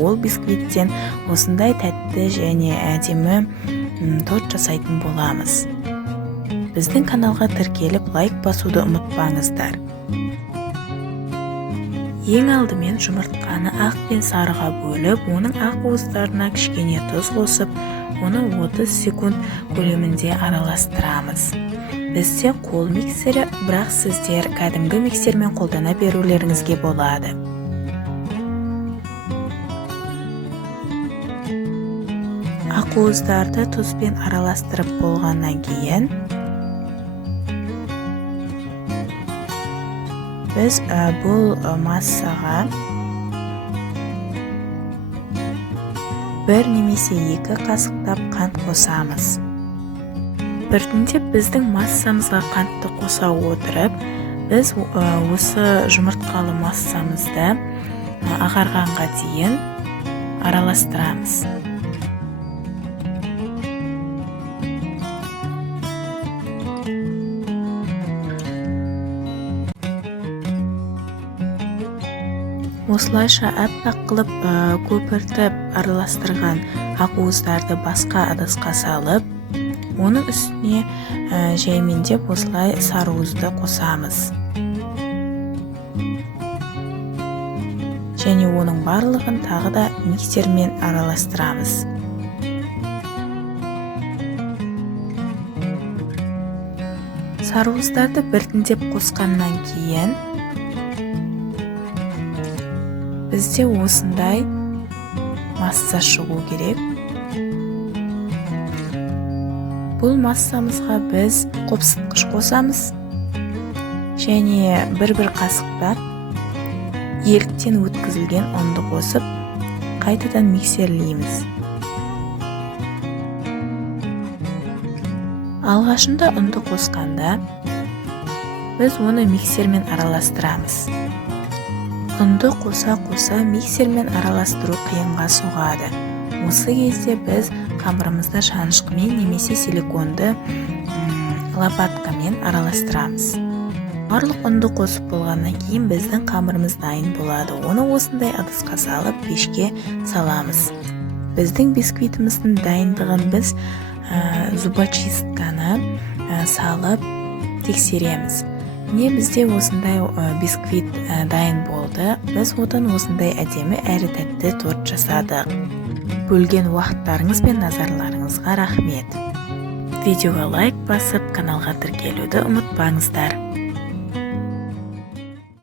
ол бисквиттен осындай тәтті және әдемі торт жасайтын боламыз. Біздің каналға тіркеліп лайк басуды ұмытпаңыздар. Ең алдымен жұмыртқаны ақ пен сарыға бөліп, оның ақ уыстарына кішкене тұз қосып, оны 30 секунд көлемінде араластырамыз. Бізде қол миксері, бірақ сіздер кәдімгі миксермен қолдана берулеріңізге болады. Ақ уыздарды тұзбен араластырып болғаннан кейін біз бұл массаға 1 немесе 2 қасықтап қант қосамыз. Біртіндеп біздің массамызға қантты қоса отырып, біз осы жұмыртқалы массамызды ағарғанға дейін араластырамыз. Осылайша аппақ қылып көпіртіп араластырған ақуыздарды басқа ыдысқа салып, оның үстіне жаймендеп осылай сарыуызды қосамыз. Және оның барлығын тағы да миксермен араластырамыз. Сарыуыздарды біртіндеп қосқаннан кейін бізде осындай масса шығу керек. Бұл массамызға біз қопсытқыш қосамыз және бір қасықтап еліктен өткізілген ұнды қосып, қайтадан миксерлейміз. Алғашында ұнды қосқанда біз оны миксермен араластырамыз. Ұнды қоса миксермен араластыру қиынға соғады. Осы кезде біз қамырымызды шанышқымен немесе силиконды лопаткамен араластырамыз. Барлық ұнды қосып болғаннан кейін біздің қамырымыз дайын болады. Оны осындай ыдысқа салып пешке саламыз. Біздің бисквитіміздің дайындығын біз зубочистканы салып тексереміз. Бізде осындай бисквит дайын болды. Біз одан осындай әдемі әрі тәтті торт жасадық. Бөлген уақыттарыңыз бен назарларыңызға рахмет. Видеоға лайк басып, каналға тіркелуді ұмытпаңыздар.